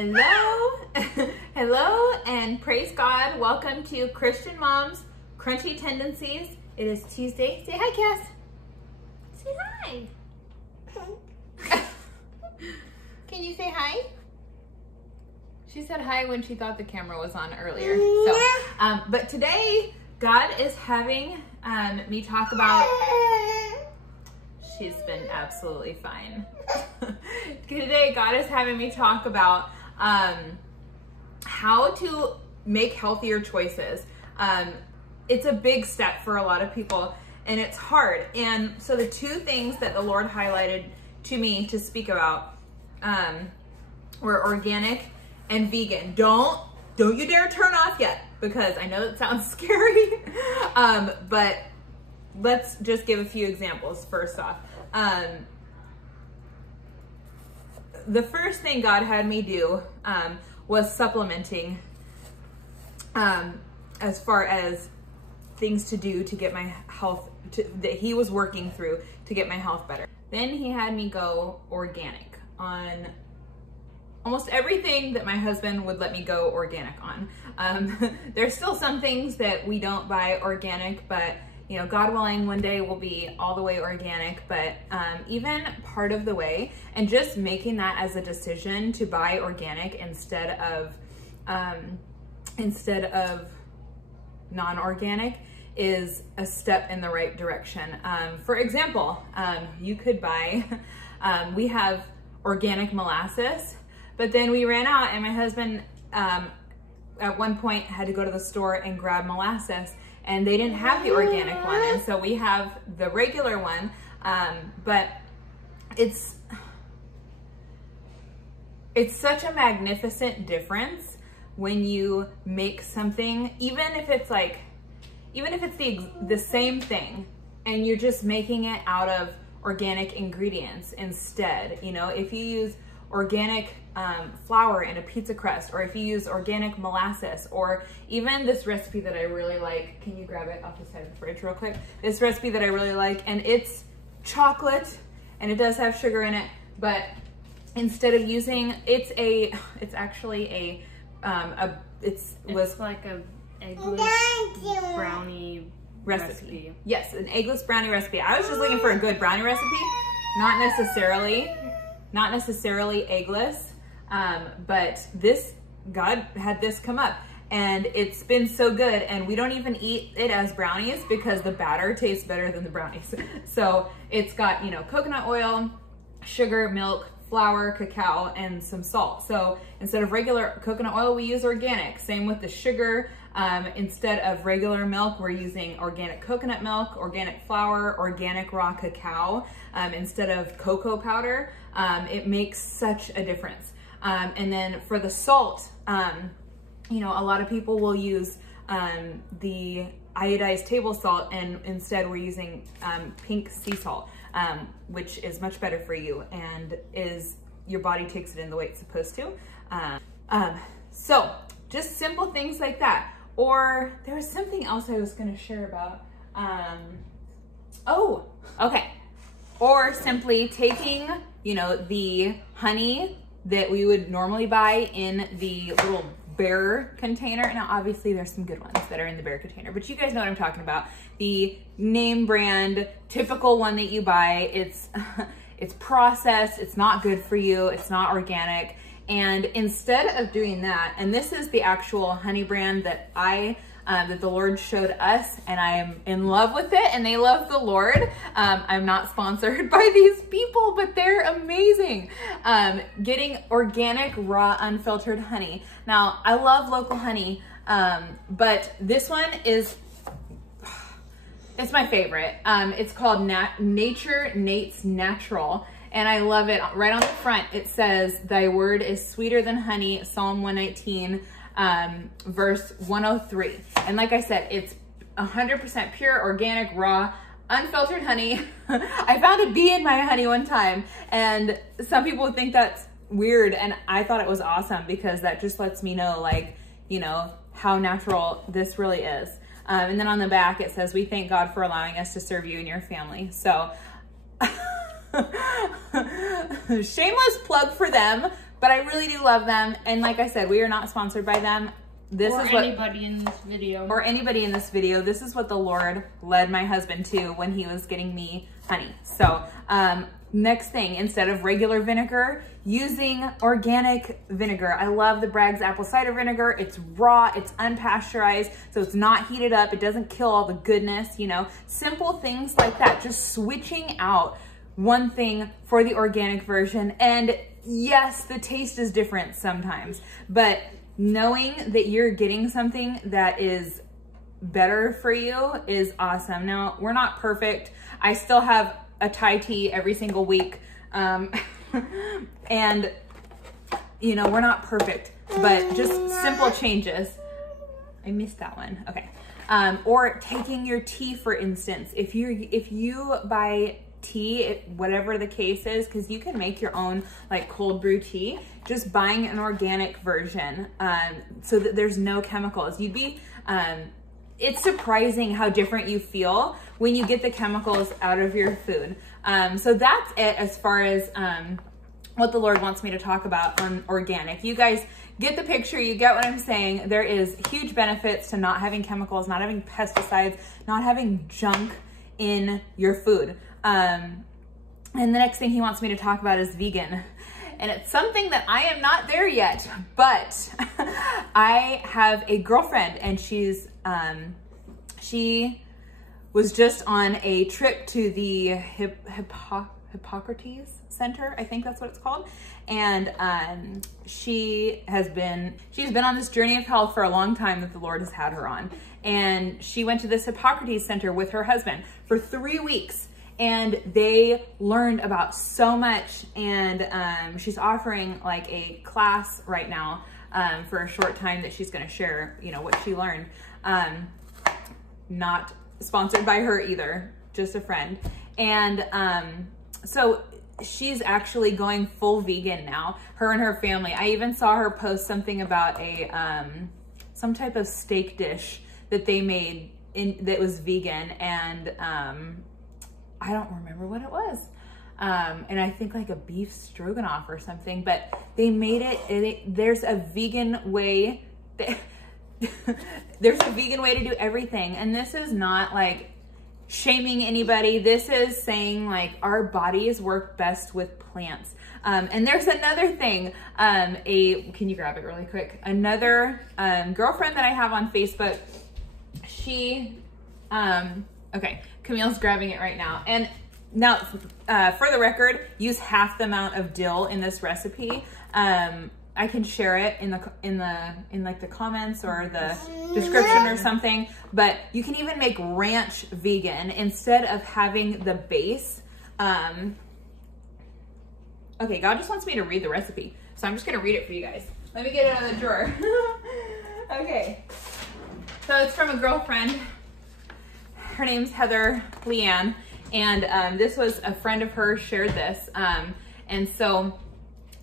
Hello, hello, and praise God. Welcome to Christian Mom's Crunchy Tendencies. It is Tuesday. Say hi, Cass. Say hi. Can you say hi? She said hi when she thought the camera was on earlier. So, but today God is having me talk about. She's been absolutely fine. Today, God is having me talk about how to make healthier choices. It's a big step for a lot of people, and it's hard. And so the two things that the Lord highlighted to me to speak about were organic and vegan. Don't you dare turn off yet, because I know that sounds scary, but let's just give a few examples first off. The first thing God had me do was supplementing as far as things to do to get my health, that he was working through to get my health better. Then he had me go organic on almost everything that my husband would let me go organic on. There's still some things that we don't buy organic, but you know, God willing, one day we'll be all the way organic, but even part of the way, and just making that as a decision to buy organic instead of non-organic is a step in the right direction. For example, you could buy, we have organic molasses, but then we ran out, and my husband at one point had to go to the store and grab molasses, and they didn't have the organic one, and so we have the regular one, but it's such a magnificent difference when you make something, even if it's the same thing, and you're just making it out of organic ingredients instead. You know, if you use organic flour in a pizza crust, or if you use organic molasses, or even this recipe that I really like. Can you grab it off the side of the fridge real quick? This recipe that I really like, and it's chocolate, and it does have sugar in it, but instead of using, it's actually it's like a eggless brownie recipe. Yes, an eggless brownie recipe. I was just looking for a good brownie recipe, not necessarily eggless, but God had this come up, and it's been so good, and we don't even eat it as brownies because the batter tastes better than the brownies. So it's got, you know, coconut oil, sugar, milk, flour, cacao, and some salt. So instead of regular coconut oil, we use organic. Same with the sugar. Instead of regular milk, we're using organic coconut milk, organic flour, organic raw cacao, instead of cocoa powder. It makes such a difference. And then for the salt, you know, a lot of people will use the iodized table salt, and instead we're using pink sea salt, which is much better for you, and your body takes it in the way it's supposed to. So just simple things like that. Or there was something else I was going to share about. Oh, okay. Or simply taking, you know, the honey that we would normally buy in the little Bear container. Now, obviously there's some good ones that are in the Bear container, but you guys know what I'm talking about. The name brand, typical one that you buy. It's processed. It's not good for you. It's not organic. And instead of doing that, and this is the actual honey brand that that the Lord showed us, and I am in love with it, and they love the Lord. I'm not sponsored by these people, but they're amazing. Getting organic, raw, unfiltered honey. Now, I love local honey, but this one it's my favorite. It's called Nature Nate's Natural. And I love it. Right on the front, it says, "Thy word is sweeter than honey," Psalm 119, verse 103. And like I said, it's 100% pure, organic, raw, unfiltered honey. I found a bee in my honey one time, and some people would think that's weird, and I thought it was awesome because that just lets me know, like, you know, how natural this really is. And then on the back, it says, "We thank God for allowing us to serve you and your family." So shameless plug for them, but but I really do love them. And like I said, we are not sponsored by them. This or is what anybody in this video. Or anybody in this video. This is what the Lord led my husband to when he was getting me honey. So next thing, instead of regular vinegar, using organic vinegar. I love the Bragg's apple cider vinegar. It's raw, it's unpasteurized, so it's not heated up. It doesn't kill all the goodness, you know. Simple things like that, just switching out one thing for the organic version. And yes, the taste is different sometimes, but knowing that you're getting something that is better for you is awesome. Now, we're not perfect. I still have a Thai tea every single week. And, you know, we're not perfect, but just simple changes. I missed that one. Okay. Or taking your tea, for instance. If you buy tea, whatever the case is, because you can make your own like cold brew tea, just buying an organic version so that there's no chemicals. It's surprising how different you feel when you get the chemicals out of your food. So that's it as far as what the Lord wants me to talk about on organic. You guys get the picture, you get what I'm saying. There is huge benefits to not having chemicals, not having pesticides, not having junk in your food. And the next thing he wants me to talk about is vegan. And it's something that I am not there yet, but I have a girlfriend and she was just on a trip to the Hippocrates Center, I think that's what it's called. And she's been on this journey of health for a long time that the Lord has had her on. And she went to this Hippocrates Center with her husband for 3 weeks. And they learned about so much, and she's offering like a class right now for a short time that she's going to share, you know, what she learned. Not sponsored by her either, just a friend. And so she's actually going full vegan now, her and her family. I even saw her post something about a some type of steak dish that they made that was vegan, and I don't remember what it was. And I think like a beef stroganoff or something, but they made it, there's a vegan way, there's a vegan way to do everything. And this is not like shaming anybody. This is saying like our bodies work best with plants. And there's another thing, can you grab it really quick? Another girlfriend that I have on Facebook, okay, Camille's grabbing it right now. And now, for the record, use half the amount of dill in this recipe. I can share it in like the comments or the description or something. But you can even make ranch vegan instead of having the base. Okay, God just wants me to read the recipe, so I'm just gonna read it for you guys. Let me get it out of the drawer. Okay, so it's from a girlfriend. Her name's Heather Leanne, and this was a friend of hers shared this. And so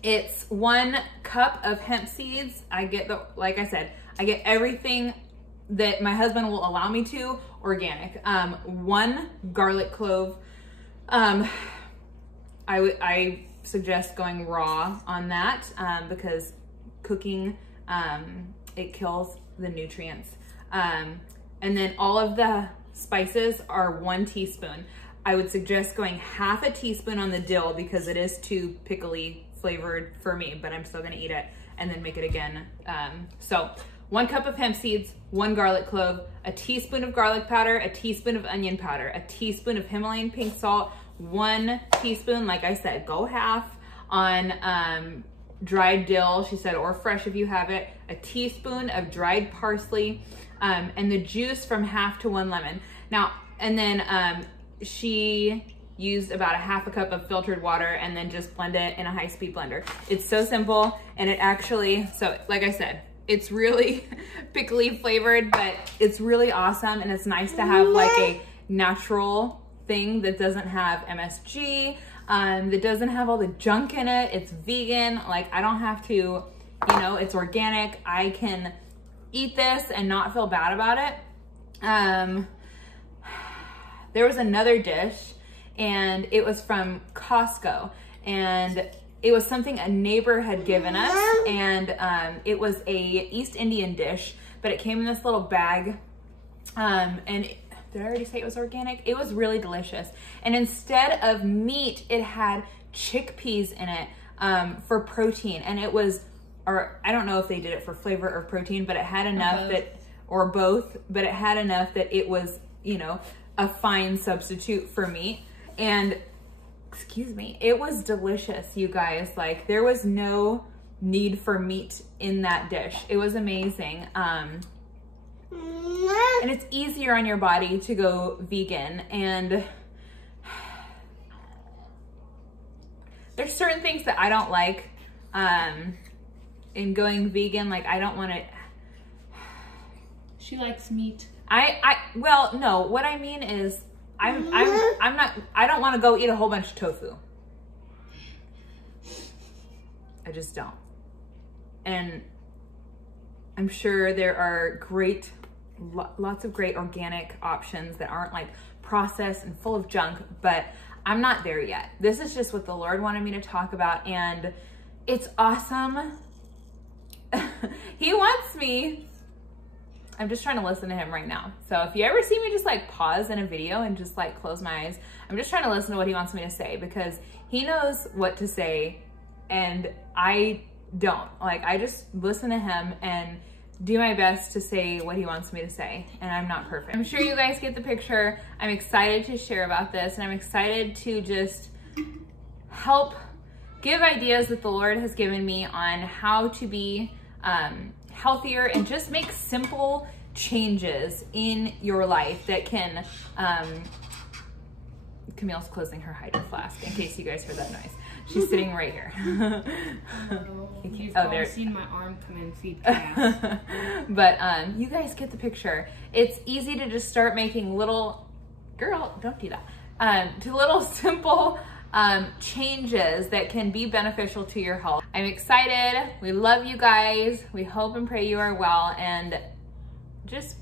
it's 1 cup of hemp seeds. Like I said, I get everything that my husband will allow me to organic. 1 garlic clove. I suggest going raw on that because cooking, it kills the nutrients. And then all of the spices are 1 teaspoon. I would suggest going half a teaspoon on the dill because it is too pickly flavored for me, but I'm still gonna eat it and then make it again. So 1 cup of hemp seeds, 1 garlic clove, a teaspoon of garlic powder, a teaspoon of onion powder, a teaspoon of Himalayan pink salt, 1 teaspoon, like I said, go half on dried dill, she said, or fresh if you have it, a teaspoon of dried parsley, and the juice from half to 1 lemon. Now, and then she used about a half a cup of filtered water and then just blend it in a high-speed blender. It's so simple, and it actually, so like I said, it's really pickly flavored, but it's really awesome, and it's nice to have like a natural thing that doesn't have MSG, that doesn't have all the junk in it. It's vegan. Like, I don't have to, you know, it's organic. I can eat this and not feel bad about it. There was another dish, and it was from Costco, and it was something a neighbor had given us, and it was a East Indian dish, but it came in this little bag. Did I already say it was organic? It was really delicious. And instead of meat, it had chickpeas in it for protein. And it was, or I don't know if they did it for flavor or protein, but it had enough or both, but it had enough that it was, you know, a fine substitute for meat. And excuse me, it was delicious, you guys. Like, there was no need for meat in that dish. It was amazing. And it's easier on your body to go vegan. And there's certain things that I don't like in going vegan. Like, I don't want to. She likes meat. Well, no, what I mean is I don't want to go eat a whole bunch of tofu. I just don't. And I'm sure there are lots of great organic options that aren't like processed and full of junk, but I'm not there yet. This is just what the Lord wanted me to talk about, and it's awesome. He wants me. I'm just trying to listen to him right now. So if you ever see me just like pause in a video and just like close my eyes, I'm just trying to listen to what he wants me to say, because he knows what to say and I don't. Like, I just listen to him and do my best to say what he wants me to say, and I'm not perfect. I'm sure you guys get the picture. I'm excited to share about this, and I'm excited to just help give ideas that the Lord has given me on how to be healthier and just make simple changes in your life that can, Camille's closing her Hydro Flask in case you guys heard that noise. She's sitting right here. You've probably seen my arm come in feed chaos. But you guys get the picture. It's easy to just start making little, girl, don't do that. To little simple changes that can be beneficial to your health. I'm excited. We love you guys. We hope and pray you are well, and just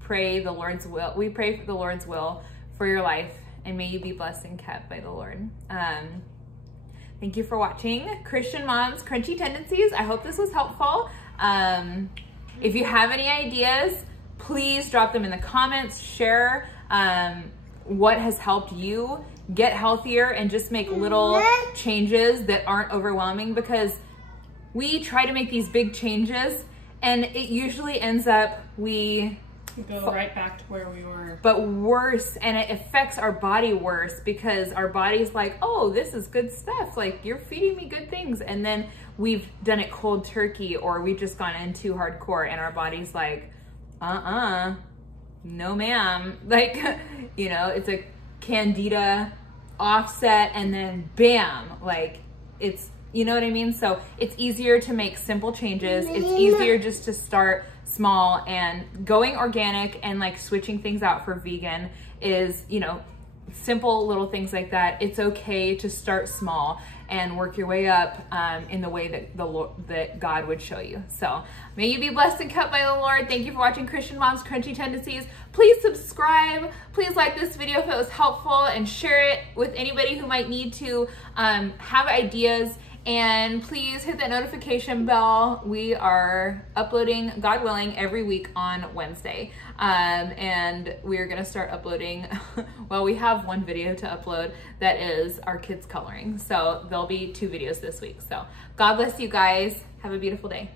pray the Lord's will. We pray for the Lord's will for your life, and may you be blessed and kept by the Lord. Thank you for watching Christian Mom's Crunchy Tendencies. I hope this was helpful. If you have any ideas, please drop them in the comments. Share what has helped you get healthier and just make little changes that aren't overwhelming, because we try to make these big changes and it usually ends up we go right back to where we were. But worse, and it affects our body worse, because our body's like, oh, this is good stuff. Like, you're feeding me good things. And then we've done it cold turkey, or we've just gone in too hardcore, and our body's like, no ma'am. Like, you know, it's a candida offset, and then bam, like, it's, you know what I mean? So it's easier to make simple changes. It's easier just to start small, and going organic and like switching things out for vegan is, you know, simple little things like that. It's okay to start small and work your way up in the way that that God would show you. So may you be blessed and kept by the Lord. Thank you for watching Christian Mom's Crunchy Tendencies. Please subscribe. Please like this video if it was helpful, and share it with anybody who might need to have ideas. And please hit that notification bell. We are uploading, God willing, every week on Wednesday. And we're gonna start uploading, well, we have one video to upload that is our kids coloring. So there'll be 2 videos this week. So God bless you guys. Have a beautiful day.